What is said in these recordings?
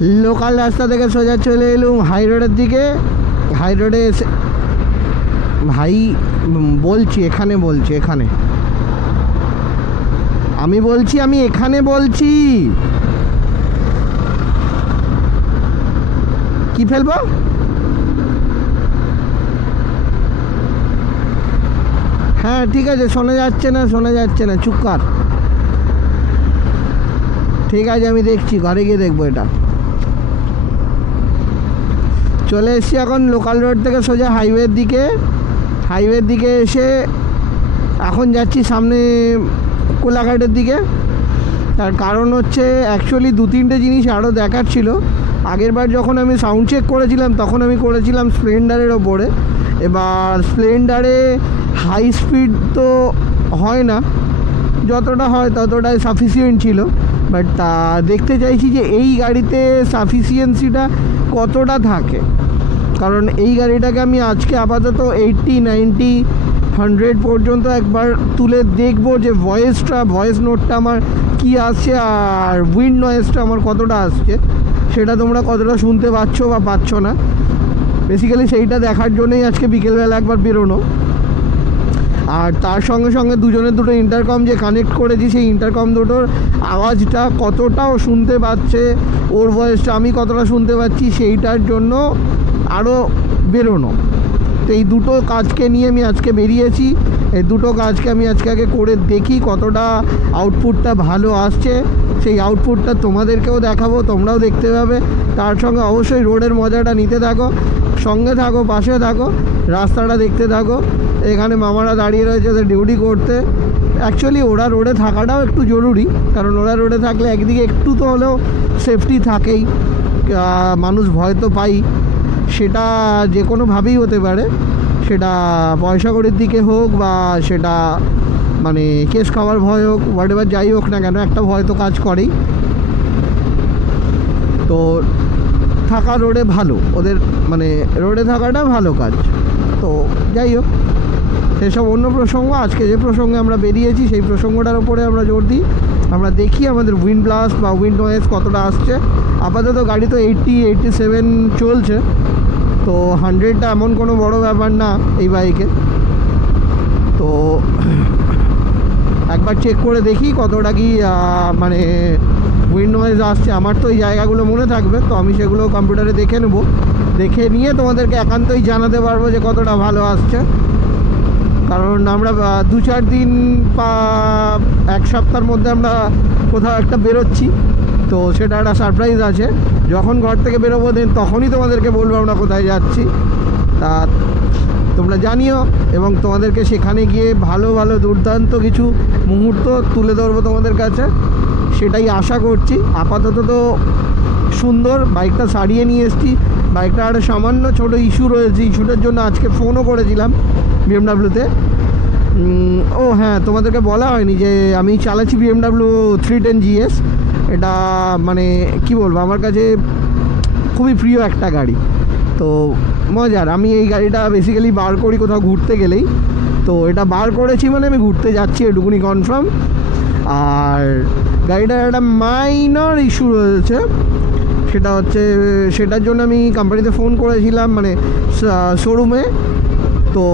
Local রাস্তা থেকে সোজা চলে এলুম হাই রোডের দিকে। হাই রোডে এসে ভাই বলছি এখানে আমি বলছি আমি এখানে বলছি কি ফেলবো? হ্যাঁ ঠিক আছে, শোনা যাচ্ছে না, চুপ কর। ঠিক আছে আমি দেখছি, ঘরে গিয়ে দেখবো। এটা চলে এসছি এখন লোকাল রোড থেকে সোজা হাইওয়ের দিকে এসে এখন যাচ্ছি সামনে কোলাঘাটের দিকে। তার কারণ হচ্ছে অ্যাকচুয়ালি 2-3টে জিনিস আরও দেখার ছিল। আগের বার যখন আমি সাউন্ড চেক করেছিলাম তখন আমি করেছিলাম স্প্লেন্ডারের ওপরে। এবার স্প্লেন্ডারে হাই স্পিড তো হয় না, যতটা হয় ততটাই সাফিসিয়েন্ট ছিল। বাট দেখতে চাইছি যে এই গাড়িতে সাফিসিয়েন্সিটা কতটা থাকে, কারণ এই গাড়িটাকে আমি আজকে আপাতত 80, 90, 100 পর্যন্ত একবার তুলে দেখবো যে ভয়েস নোটটা আমার কি আসছে আর উইন্ড নয়েজটা আমার কতটা আসছে, সেটা তোমরা কতটা শুনতে পাচ্ছ বা পাচ্ছ না। বেসিক্যালি সেইটা দেখার জন্যই আজকে বিকেলবেলা একবার বেরোনো। আর তার সঙ্গে সঙ্গে দুজনের দুটো ইন্টারকম যে কানেক্ট করেছি, সেই ইন্টারকম দুটোর আওয়াজটা কতটাও শুনতে পাচ্ছে, ওর ভয়েসটা আমি কতটা শুনতে পাচ্ছি, সেইটার জন্য আরও বেরোনো। তো এই দুটো কাজকে নিয়ে আমি আজকে বেরিয়েছি। এই দুটো কাজকে আমি আজকে আগে করে দেখি কতটা আউটপুটটা ভালো আসছে। সেই আউটপুটটা তোমাদেরকেও দেখাবো, তোমরাও দেখতে পাবে। তার সঙ্গে অবশ্যই রোডের মজাটা নিতে থাকো, সঙ্গে থাকো, পাশে থাকো, রাস্তাটা দেখতে থাকো। এখানে মামারা দাঁড়িয়ে রয়েছে ওদের ডিউটি করতে। অ্যাকচুয়ালি ওরা রোডে থাকাটাও একটু জরুরি, কারণ ওরা রোডে থাকলে একদিকে একটু তো হলেও সেফটি থাকেই। মানুষ ভয় তো পাই, সেটা যে কোনোভাবেই হতে পারে, সেটা পয়সা কড়ির দিকে হোক বা সেটা মানে কেস খাওয়ার ভয় হোক, হোয়াট এভার যাই হোক না কেন, একটা ভয় তো কাজ করেই। তো থাকা রোডে ভালো, ওদের মানে রোডে থাকাটা ভালো কাজ। তো যাই হোক, সেসব অন্য প্রসঙ্গ। আজকে যে প্রসঙ্গে আমরা বেরিয়েছি সেই প্রসঙ্গটার উপরে আমরা জোর দিই। আমরা দেখি আমাদের উইন্ড ব্লাস্ট বা উইন্ড নয়েজ কতটা আসছে। আপাতত গাড়ি তো 80, 87 চলছে, তো 100টা এমন কোনো বড় ব্যাপার না এই বাইকে। তো একবার চেক করে দেখি কতটা কি মানে উইন্ড নয়েজ আসছে। আমার তো এই জায়গাগুলো মনে থাকবে, তো আমি সেগুলো কম্পিউটারে দেখে নেব, দেখে নিয়ে তোমাদেরকে একান্তই জানাতে পারবো যে কতটা ভালো আসছে। কারণ আমরা 2-4 দিন বা 1 সপ্তাহের মধ্যে আমরা কোথাও একটা বেরোচ্ছি, তো সেটা একটা সারপ্রাইজ আছে। যখন ঘর থেকে বেরোবো দেন তখনই তোমাদেরকে বলবো আমরা কোথায় যাচ্ছি। তা তোমরা জানিও, এবং তোমাদেরকে সেখানে গিয়ে ভালো ভালো দুর্দান্ত কিছু মুহূর্ত তুলে ধরবো তোমাদের কাছে, সেটাই আশা করছি। আপাতত তো সুন্দর, বাইকটা সারিয়ে নিয়ে এসেছি। বাইকটা একটা সামান্য ছোটো ইস্যু রয়েছে, ইস্যুটার জন্য আজকে ফোনও করেছিলাম বিএমডাব্লিউতে। ও হ্যাঁ, তোমাদেরকে বলা হয়নি যে আমি চালাচ্ছি BMW 310 GS। এটা মানে কি বলবো, আমার কাছে খুবই প্রিয় একটা গাড়ি, তো মজার। আমি এই গাড়িটা বেসিক্যালি বার করি কোথাও ঘুরতে গেলেই, তো এটা বার করেছি মানে আমি ঘুরতে যাচ্ছি এটুকুনি কনফার্ম। আর গাড়িটার একটা মাইনর ইস্যু রয়েছে, সেটা হচ্ছে সেটার জন্য আমি কোম্পানিতে ফোন করেছিলাম, মানে শোরুমে। তো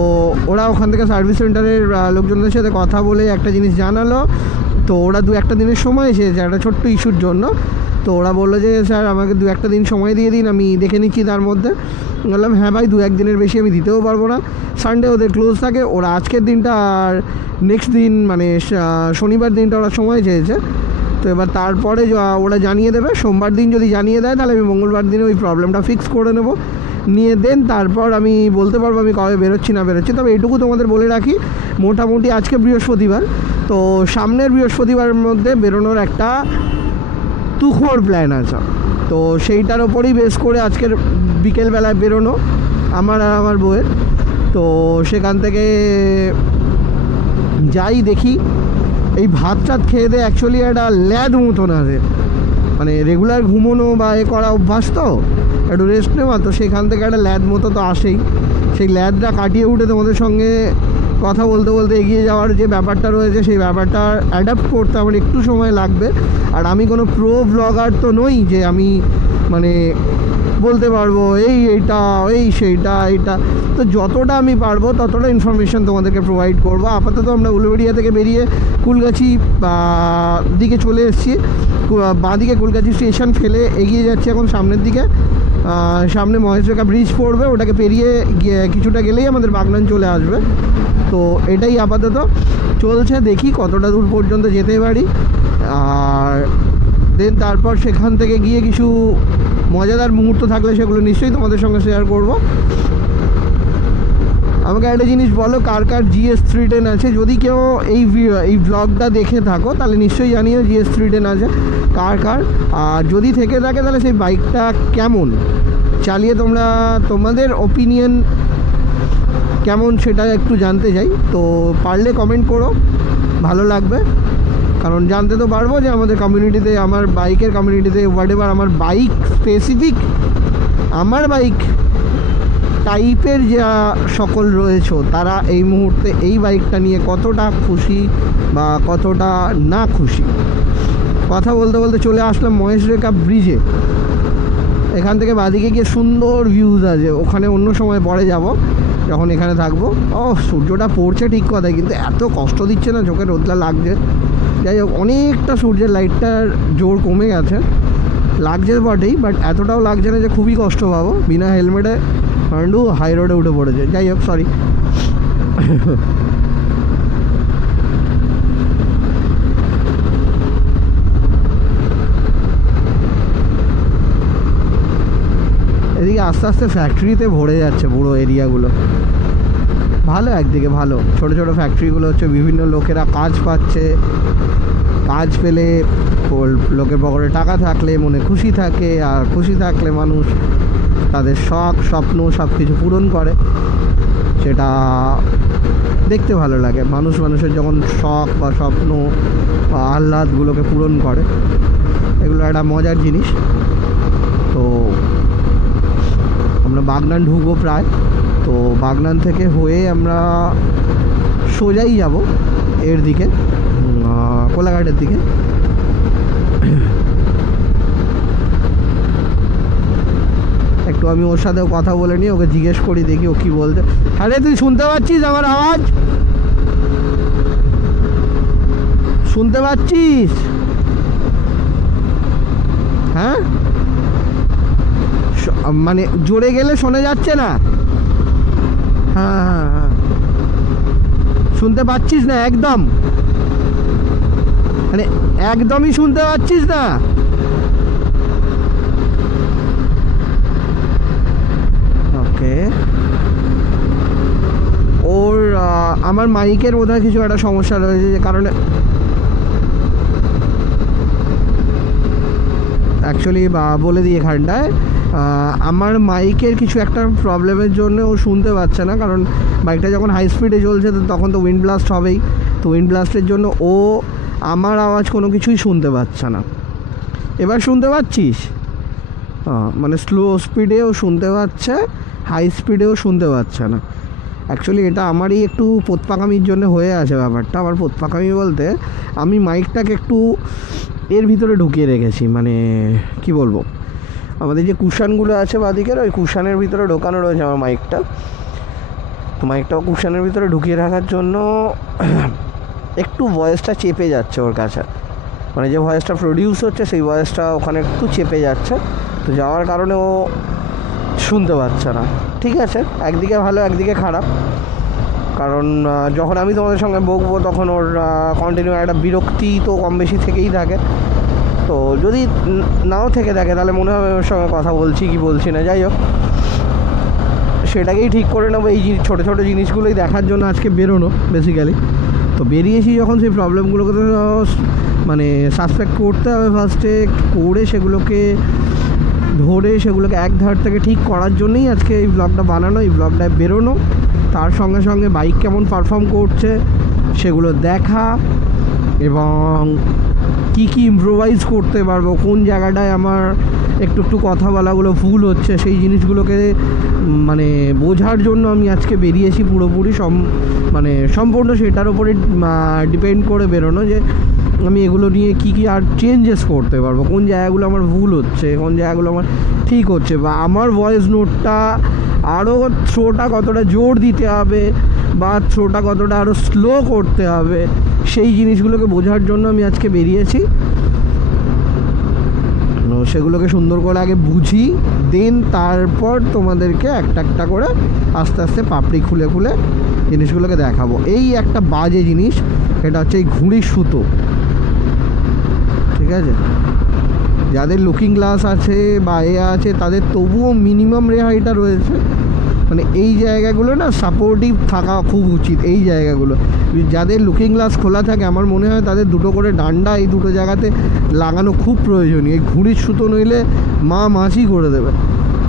ওরা ওখান থেকে সার্ভিস সেন্টারের লোকজনদের সাথে কথা বলে একটা জিনিস জানালো। তো ওরা 2-1 দিনের সময় এসেছে একটা ছোট্ট ইস্যুর জন্য। তো ওরা বললো যে স্যার আমাকে 2-1 দিন সময় দিয়ে দিন, আমি দেখে নিচ্ছি তার মধ্যে। বললাম হ্যাঁ ভাই, 2-1 দিনের বেশি আমি দিতেও পারবো না, সানডে ওদের ক্লোজ থাকে। ওরা আজকের দিনটা আর নেক্সট দিন মানে শনিবার দিনটা ওরা সময় চেয়েছে। তো এবার তারপরে ওরা জানিয়ে দেবে। সোমবার দিন যদি জানিয়ে দেয় তাহলে আমি মঙ্গলবার দিনে ওই প্রবলেমটা ফিক্স করে নেব, নিয়ে দেন তারপর আমি বলতে পারবো আমি কবে বেরোচ্ছি না বেরোচ্ছি। তবে এটুকু তোমাদের বলে রাখি, মোটামুটি আজকে বৃহস্পতিবার, তো সামনের বৃহস্পতিবারের মধ্যে বেরোনোর একটা তুখোড় প্ল্যান আছে। তো সেইটার ওপরেই বেস করে আজকের বিকেলবেলায় বেরোনো আমার আর আমার বউয়ের। তো সেখান থেকে যাই দেখি। এই ভাত টাত খেয়ে দিয়ে অ্যাকচুয়ালি একটা ল্যাদ মতন আছে, মানে রেগুলার ঘুমোনো বা এ করা অভ্যাস, তো একটু রেস্ট নেওয়া, তো সেখান থেকে একটা ল্যাদ মতো তো আসেই। সেই ল্যাদটা কাটিয়ে উঠে তোমাদের সঙ্গে কথা বলতে বলতে এগিয়ে যাওয়ার যে ব্যাপারটা রয়েছে, সেই ব্যাপারটা অ্যাডাপ্ট করতে আমার একটু সময় লাগবে। আর আমি কোনো প্রো ব্লগার তো নই যে আমি মানে বলতে পারবো এইটা সেইটা এইটা। তো যতটা আমি পারবো ততটা ইনফরমেশান তোমাদেরকে প্রোভাইড করবো। আপাতত আমরা উলুবেড়িয়া থেকে বেরিয়ে কুলগাছি দিকে চলে এসেছি। বাঁদিকে কুলগাছি স্টেশন ফেলে এগিয়ে যাচ্ছি এখন সামনের দিকে। সামনে মহেশরেখা ব্রিজ পড়বে, ওটাকে পেরিয়ে কিছুটা গেলেই আমাদের বাগনান চলে আসবে। তো এটাই আপাতত চলছে, দেখি কতটা দূর পর্যন্ত যেতে পারি। আর দেন তারপর সেখান থেকে গিয়ে কিছু মজাদার মুহূর্ত থাকলে সেগুলো নিশ্চয়ই তোমাদের সঙ্গে শেয়ার করব। আমাকে একটা জিনিস বলো, কার কার GS 310 আছে? যদি কেউ এই ব্লগটা দেখে থাকো তাহলে নিশ্চয়ই জানিও GS 310 আছে কার কার। আর যদি থেকে থাকে তাহলে সেই বাইকটা কেমন চালিয়ে তোমরা, তোমাদের ওপিনিয়ন কেমন সেটা একটু জানতে চাই। তো পারলে কমেন্ট করো, ভালো লাগবে। কারণ জানতে তো পারবো যে আমাদের কমিউনিটিতে, আমার বাইকের কমিউনিটিতে হোয়াটএভার আমার বাইক স্পেসিফিক, আমার বাইক টাইপের যা সকল রয়েছে তারা এই মুহূর্তে এই বাইকটা নিয়ে কতটা খুশি বা কতটা না খুশি। কথা বলতে বলতে চলে আসলাম মহেশরেখা ব্রিজে। এখান থেকে বাদিকে গিয়ে সুন্দর ভিউজ আছে, ওখানে অন্য সময় পরে যাব যখন এখানে থাকবো। সূর্যটা পড়ছে ঠিক কথা, কিন্তু এত কষ্ট দিচ্ছে না, চোখে রোদলা লাগছে। যাই হোক, অনেকটা সূর্যের লাইটটার জোর কমে গেছে, লাগছে বটেই, বাট এতটাও লাগছে না যে খুবই কষ্ট পাবো। বিনা হেলমেটে হান্ডু হাই রোডে উঠে পড়েছে। যাই হোক, সরি। এদিকে আস্তে আস্তে ফ্যাক্টরিতে ভরে যাচ্ছে পুরো এরিয়াগুলো। ভালো, একদিকে ভালো, ছোটো ছোটো ফ্যাক্টরিগুলো হচ্ছে, বিভিন্ন লোকেরা কাজ পাচ্ছে। কাজ পেলে লোকের পকেটে টাকা থাকলে মনে খুশি থাকে, আর খুশি থাকলে মানুষ তাদের শখ স্বপ্ন সব কিছু পূরণ করে। সেটা দেখতে ভালো লাগে, মানুষের যখন শখ বা স্বপ্ন বা আহ্লাদগুলোকে পূরণ করে, এগুলো একটা মজার জিনিস। তো আমরা বাগনান ঢুকবো প্রায়। তো বাগনান থেকে হয়ে আমরা সোজাই যাব এর দিকে, কোলাঘাটের দিকে। একটু আমি ওর সাথেও কথা বলে নিই, ওকে জিজ্ঞেস করি, দেখি ও কী বলতে। আরে তুই শুনতে পাচ্ছিস আমার আওয়াজ? শুনতে পাচ্ছিস? হ্যাঁ, মানে জোরে গেলে শোনা যাচ্ছে না? হ্যাঁ হ্যাঁ হ্যাঁ, শুনতে পাচ্ছিস না একদম? মানে একদমই শুনতে পাচ্ছিস না? ওকে, ওর আমার মাইকের বোধহয় কিছু একটা সমস্যা রয়েছে, যে কারণে অ্যাকচুয়ালি বলে দিই এখানটায়, আমার মাইকের কিছু একটা প্রবলেমের জন্য ও শুনতে পাচ্ছে না। কারণ বাইকটা যখন হাই স্পিডে চলছে তো তখন তো উইন্ড ব্লাস্ট হবেই। তো উইন্ড ব্লাস্টের জন্য ও আমার আওয়াজ কোনো কিছুই শুনতে পাচ্ছে না। এবার শুনতে পাচ্ছিস? মানে স্লো স্পিডেও শুনতে পাচ্ছে, হাই স্পিডেও শুনতে পাচ্ছে না। অ্যাকচুয়ালি এটা আমারই একটু পোতপাকামির জন্য হয়ে আছে ব্যাপারটা। আমার পোতপাকামি বলতে, আমি মাইকটাকে একটু এর ভিতরে ঢুকিয়ে রেখেছি, মানে কি বলবো, আমাদের যে কুশানগুলো আছে বাদিকের, ওই কুশানের ভিতরে ঢোকানো রয়েছে আমার মাইকটা। তো মাইকটাও কুশানের ভিতরে ঢুকিয়ে রাখার জন্য একটু ভয়েসটা চেপে যাচ্ছে ওর কাছে, মানে যে ভয়েসটা প্রডিউস হচ্ছে সেই ভয়েসটা ওখানে একটু চেপে যাচ্ছে। তো যাওয়ার কারণে ও শুনতে পাচ্ছে না। ঠিক আছে, একদিকে ভালো একদিকে খারাপ, কারণ যখন আমি তোমাদের সঙ্গে বকবো তখন ওর কন্টিনিউ একটা বিরক্তি তো কম বেশি থেকেই থাকে। তো যদি নাও থেকে থাকে তাহলে মনে হবে ওর সঙ্গে কথা বলছি কি বলছি না। যাই হোক, সেটাকেই ঠিক করে নেবো। এই ছোটো ছোটো জিনিসগুলোই দেখার জন্য আজকে বেরোনো বেসিক্যালি। তো বেরিয়েছি যখন, সেই প্রবলেমগুলোকে তো মানে সাসপেক্ট করতে হবে ফার্স্টে, করে সেগুলোকে ধরে সেগুলোকে এক ধার থেকে ঠিক করার জন্যই আজকে এই ব্লগটা বানানো, এই ব্লগটায় বেরোনো। তার সঙ্গে সঙ্গে বাইক কেমন পারফর্ম করছে সেগুলো দেখা, এবং কি কি ইমপ্রোভাইজ করতে পারবো, কোন জায়গাটায় আমার একটু একটু কথা বলাগুলো ভুল হচ্ছে, সেই জিনিসগুলোকে মানে বোঝার জন্য আমি আজকে বেরিয়েছি পুরোপুরি। মানে সম্পূর্ণ সেটার উপরে ডিপেন্ড করে বেরোনো, যে আমি এগুলো নিয়ে কী কী আর চেঞ্জেস করতে পারবো, কোন জায়গাগুলো আমার ভুল হচ্ছে, কোন জায়গাগুলো আমার ঠিক হচ্ছে, বা আমার ভয়েস নোটটা আরও থ্রোটা কতটা জোর দিতে হবে বা থ্রোটা কতটা আরও স্লো করতে হবে, সেই জিনিসগুলোকে বোঝার জন্য আমি আজকে বেরিয়েছি। সেগুলোকে সুন্দর করে আগে বুঝি, দেন তারপর তোমাদেরকে একটা একটা করে আস্তে আস্তে পাপড়ি খুলে খুলে জিনিসগুলোকে দেখাবো। এই একটা বাজে জিনিস, এটা হচ্ছে এই ঘুড়ির সুতো, ঠিক আছে? যাদের লুকিং গ্লাস আছে বা আছে তাদের তবুও মিনিমাম রেহাইটা রয়েছে। মানে এই জায়গাগুলো না সাপোর্টিভ থাকা খুব উচিত। এই জায়গাগুলো যাদের লুকিং গ্লাস খোলা থাকে, আমার মনে হয় তাদের দুটো করে ডান্ডা এই দুটো জায়গাতে লাগানো খুব প্রয়োজনীয়। এই ঘুড়ির সুতো নইলে মাছি করে দেবে,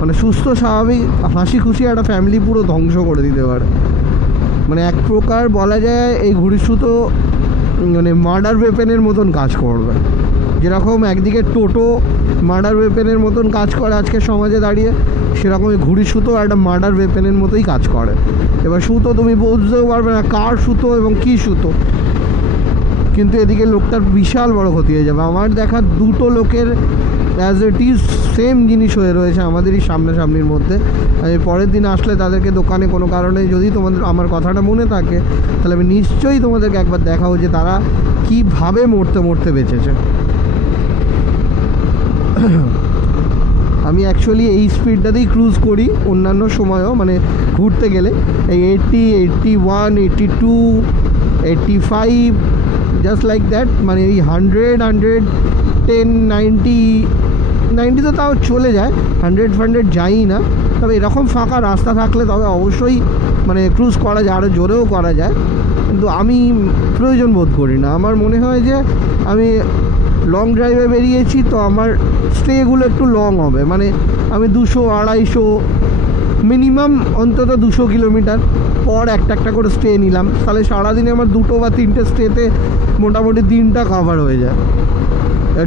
মানে সুস্থ স্বাভাবিক হাসি খুশি একটা ফ্যামিলি পুরো ধ্বংস করে দিতে পারে। মানে এক প্রকার বলা যায় এই ঘুড়ির সুতো মানে মার্ডার ওয়েপেনের মতন কাজ করবে। যেরকম একদিকে টোটো মার্ডার ওয়েপেনের মতন কাজ করে আজকের সমাজে দাঁড়িয়ে, সেরকম এই ঘুড়ির সুতো একটা মার্ডার ওয়েপেনের মতোই কাজ করে। এবার সুতো তুমি বুঝতেও পারবে না কার সুতো এবং কী সুতো, কিন্তু এদিকে লোকটার বিশাল বড় ক্ষতি হয়ে যাবে। আমার দেখা দুটো লোকের অ্যাজ ইট ইজ সেম জিনিস হয়ে রয়েছে আমাদেরই সামনাসামনির মধ্যে। আমি পরের দিন আসলে তাদেরকে দোকানে কোনো কারণে যদি তোমাদের আমার কথাটা মনে থাকে, তাহলে আমি নিশ্চয়ই তোমাদেরকে একবার দেখাবো যে তারা কীভাবে মরতে মরতে বেঁচেছে। আমি অ্যাকচুয়ালি এই স্পিডটাতেই ক্রুজ করি অন্যান্য সময়ও, মানে ঘুরতে গেলে এই 80, 81, 82, 85 জাস্ট লাইক দ্যাট। মানে এই 100, 110, 90 তো তাও চলে যায়, 100 যাই না। তবে এরকম ফাঁকা রাস্তা থাকলে তবে অবশ্যই মানে ক্রুজ করা যায়, আরও জোরেও করা যায়, কিন্তু আমি প্রয়োজন বোধ করি না। আমার মনে হয় যে আমি লং ড্রাইভে বেরিয়েছি তো আমার স্টেগুলো একটু লং হবে, মানে আমি 200, 250 মিনিমাম অন্তত 200 কিলোমিটার পর একটা করে স্টে নিলাম, তাহলে সারাদিনে আমার 2 বা 3টে স্টেতে মোটামুটি দিনটা কভার হয়ে যায়।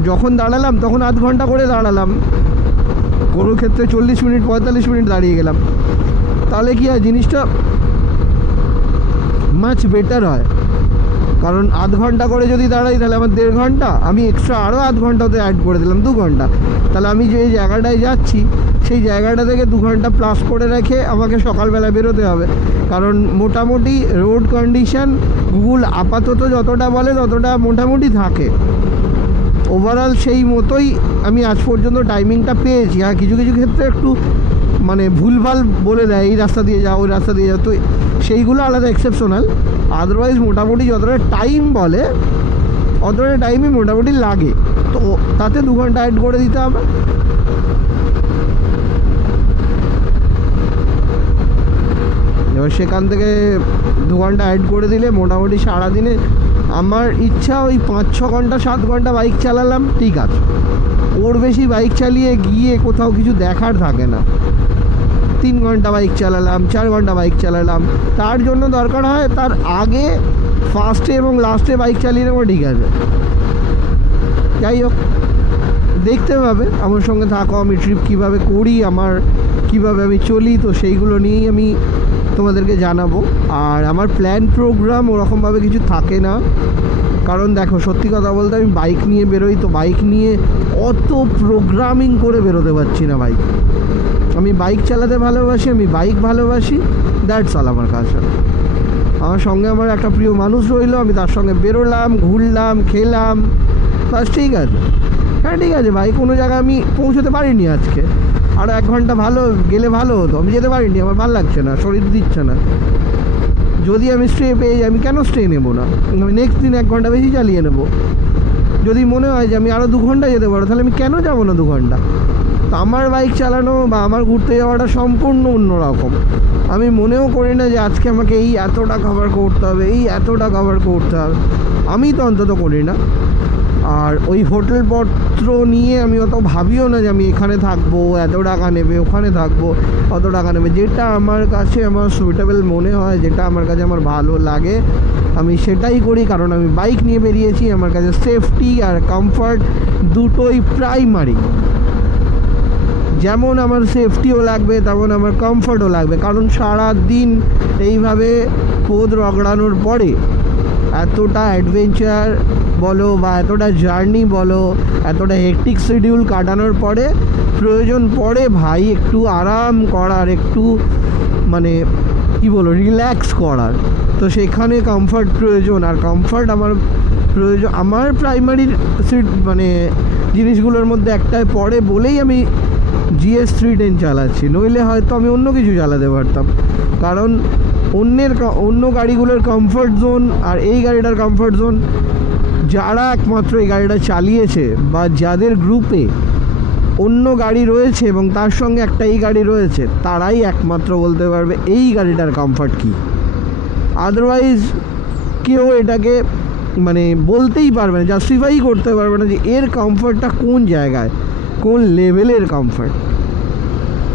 যখন দাঁড়ালাম তখন আধ ঘন্টা করে দাঁড়ালাম, কোনো ক্ষেত্রে 40 মিনিট 45 মিনিট দাঁড়িয়ে গেলাম, তাহলে কি হয় জিনিসটা মাচ বেটার হয়। কারণ আধ ঘন্টা করে যদি দাঁড়াই তাহলে আমার 1.5 ঘন্টা, আমি এক্সট্রা আরও আধ ঘন্টাতে অ্যাড করে দিলাম 2 ঘন্টা, তাহলে আমি যে জায়গাটায় যাচ্ছি সেই জায়গাটা থেকে 2 ঘন্টা প্লাস করে রেখে আমাকে সকালবেলা বেরোতে হবে। কারণ মোটামুটি রোড কন্ডিশন গুগল আপাতত যতটা বলে ততটা মোটামুটি থাকে, ওভারঅল সেই মতোই আমি আজ পর্যন্ত টাইমিংটা পেয়েছি। আর কিছু কিছু ক্ষেত্রে একটু মানে ভুলভাল বলে দেয়, এই রাস্তা দিয়ে যাও ওই রাস্তা দিয়ে যাও, তো সেইগুলো আলাদা এক্সেপশনাল। আদারওয়াইজ মোটামুটি যতটা টাইম বলে অতটা টাইমই মোটামুটি লাগে, তো তাতে 2 ঘন্টা অ্যাড করে দিতে হবে। এবার সেখান থেকে 2 ঘন্টা অ্যাড করে দিলে মোটামুটি সারাদিনে আমার ইচ্ছা ওই 5-6 ঘন্টা 7 ঘন্টা বাইক চালালাম, ঠিক আছে। ওর বেশি বাইক চালিয়ে গিয়ে কোথাও কিছু দেখার থাকে না। 3 ঘন্টা বাইক চালালাম, 4 ঘন্টা বাইক চালালাম, তার জন্য দরকার হয় তার আগে ফার্স্টে এবং লাস্টে বাইক চালিয়ে নেবো, ঠিক আছে। যাই হোক, দেখতে পাবে আমার সঙ্গে থাকো, আমি ট্রিপ কীভাবে করি, আমার কীভাবে আমি চলি, তো সেইগুলো নিয়েই আমি তোমাদেরকে জানাবো। আর আমার প্ল্যান প্রোগ্রাম ওরকমভাবে কিছু থাকে না, কারণ দেখো সত্যি কথা বলতে আমি বাইক নিয়ে বেরোই, তো বাইক নিয়ে অত প্রোগ্রামিং করে বেরোতে পারছি না। আমি বাইক চালাতে ভালোবাসি, আমি বাইক ভালোবাসি, দ্যাটস অল আমার কাছে। আমার সঙ্গে আমার একটা প্রিয় মানুষ রইলো, আমি তার সঙ্গে বেরোলাম, ঘুরলাম, খেলাম, বাস, ঠিক আছে। হ্যাঁ ঠিক আছে ভাই, কোনো জায়গায় আমি পৌঁছতে পারিনি আজকে, আরও 1 ঘন্টা ভালো গেলে ভালো হতো, আমি যেতে পারিনি, আমার ভালো লাগছে না, শরীর দিচ্ছে না। যদি আমি স্টে পেয়ে যাই, আমি কেন স্টে নেবো না, আমি নেক্সট দিন 1 ঘন্টা বেশি চালিয়ে নেবো। যদি মনে হয় যে আমি আরও 2 ঘন্টা যেতে পারো, তাহলে আমি কেন যাবো না 2 ঘন্টা। তো আমার বাইক চালানো বা আমার ঘুরতে যাওয়াটা সম্পূর্ণ অন্যরকম। আমি মনেও করি না যে আজকে আমাকে এই এতটা কভার করতে হবে, এই এতটা কভার করতে হবে, আমি তো অন্তত করি না। আর ওই হোটেলপত্র নিয়ে আমি অত ভাবিও না যে আমি এখানে থাকবো, এত টাকা নেবে, ওখানে থাকবো অত টাকা নেবে। যেটা আমার কাছে আমার সুইটেবল মনে হয়, যেটা আমার কাছে আমার ভালো লাগে, আমি সেটাই করি। কারণ আমি বাইক নিয়ে বেরিয়েছি, আমার কাছে সেফটি আর কমফর্ট দুটোই প্রাইমারি। যেমন আমার সেফটিও লাগবে তেমন আমার কমফর্টও লাগবে, কারণ সারা দিন এইভাবে পথ রগড়ানোর পরে এতটা অ্যাডভেঞ্চার বলো বা এতটা জার্নি বলো, এতটা হেকটিক শিডিউল কাটানোর পরে প্রয়োজন পড়ে ভাই একটু আরাম করার, একটু মানে কি বলো রিল্যাক্স করার। তো সেখানে কমফর্ট প্রয়োজন, আর কমফর্ট আমার প্রয়োজন আমার প্রাইমারি মানে জিনিসগুলোর মধ্যে একটাই পড়ে বলেই আমি GS 310 চালাচ্ছি, নইলে হয়তো আমি অন্য কিছু চালাতে পারতাম। কারণ অন্য গাড়িগুলোর কমফর্ট জোন আর এই গাড়িটার কমফর্ট জোন, যারা একমাত্র এই গাড়িটা চালিয়েছে বা যাদের গ্রুপে অন্য গাড়ি রয়েছে এবং তার সঙ্গে একটা এই গাড়ি রয়েছে, তারাই একমাত্র বলতে পারবে এই গাড়িটার কমফর্ট কী। আদারওয়াইজ কেউ এটাকে মানে বলতেই পারবে না, জাস্টিফাই করতে পারবে না যে এর কমফর্টটা কোন জায়গায়, কোন লেভেলের কমফর্ট।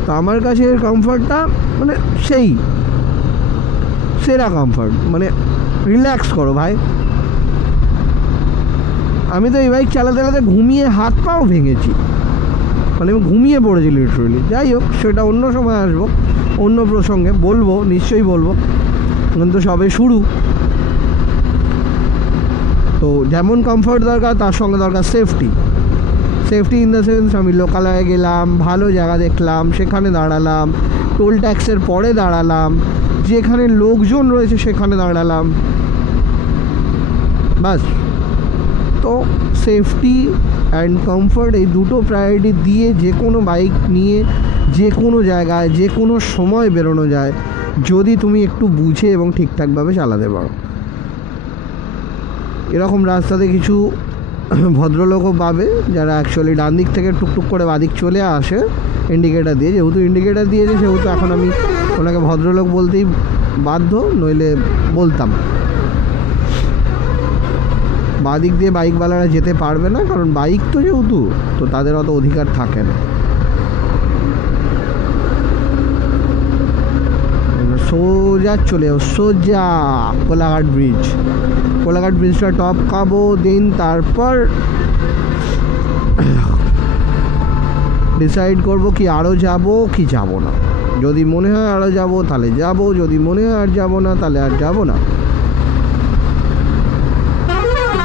তো আমার কাছে এর কমফর্টটা মানে সেই সেরা কমফর্ট, মানে রিল্যাক্স করো ভাই। আমি তো এই বাইক চালাতে চালাতে ঘুমিয়ে হাত পাও ভেঙেছি, মানে আমি ঘুমিয়ে পড়েছি লিটারেলি। যাই হোক, সেটা অন্য সময় আসবো, অন্য প্রসঙ্গে বলবো, নিশ্চয়ই বলবো, কিন্তু সবে শুরু। তো যেমন কমফর্ট দরকার তার সঙ্গে দরকার safety. Safety in the sense আমি লোকালয়ে গেলাম, ভালো জায়গা দেখলাম, সেখানে দাঁড়ালাম, টোল ট্যাক্সের পরে দাঁড়ালাম, যেখানে লোকজন রয়েছে সেখানে দাঁড়ালাম, বাস। তো সেফটি অ্যান্ড কমফর্ট এই দুটো প্রায়োরিটি দিয়ে যে কোনো বাইক নিয়ে যে কোনো জায়গায় যে কোনো সময় বেরোনো যায়, যদি তুমি একটু বুঝে এবং ঠিকঠাকভাবে চালাতে পারো। এরকম রাস্তাতে কিছু ভদ্রলোকও পাবে যারা অ্যাকচুয়ালি ডান দিক থেকে টুকটুক করে বাদিক চলে আসে ইন্ডিকেটার দিয়ে। যেহেতু ইন্ডিকেটার দিয়েছে সেহেতু এখন আমি ওনাকে ভদ্রলোক বলতেই বাধ্য, নইলে বলতাম। বাদিক দিয়ে বাইকওয়ালারা যেতে পারবে না, কারণ বাইক তো যেহেতু, তো তাদের অত অধিকার থাকে না। সোজা চলে যাও, সোজা কোলাঘাট ব্রিজ। কোলাঘাট ব্রিজটা টপ খাবো, দেন তারপর ডিসাইড করবো কি আরও যাবো কি যাবো না। যদি মনে হয় আরও যাবো তাহলে যাবো, যদি মনে হয় আর যাবো না তাহলে আর যাবো না।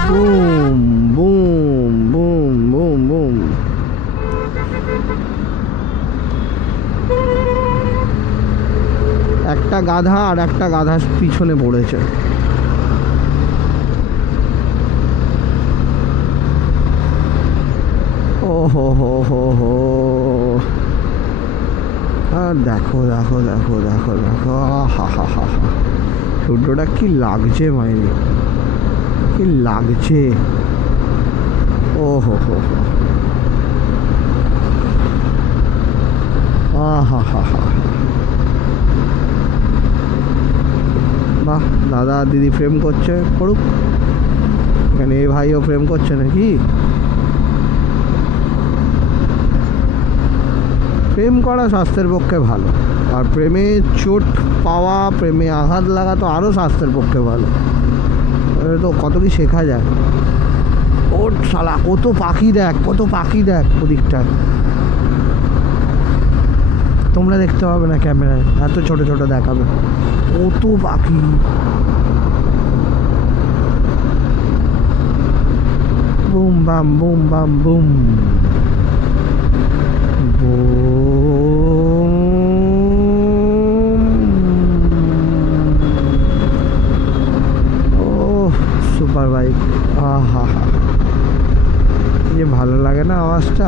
Boom boom boom boom boom. একটা গাধা আর একটা গাধা পিছনে পড়েছে। ও হো হো হো হো। আর দেখো দেখো দেখো দেখো দেখো, হা হা হা হা, সূর্যটা কি লাগছে মাইরি, কি লাগছে। ও হো হো হো, হা হা হা। বাহ, দাদা দিদি প্রেম করছে, করুক। এখানে এই ভাইও প্রেম করছে নাকি? প্রেম করা স্বাস্থ্যের পক্ষে ভালো, আর প্রেমে চোট পাওয়া, প্রেমে আঘাত লাগা তো আরও স্বাস্থ্যের পক্ষে ভালো। তো কত কি শেখা যায়। ও শালা, কত পাখি দেখ, কত পাখি দেখ ওদিকটায়। তোমরা দেখতে পাবে না ক্যামেরায়, এত ছোট ছোট দেখাবে, কত পাখি। বুম বাম বুম বাম বুম বুম। ও সুপার বাইক, আহা হা, যে ভালো লাগে না আওয়াজটা।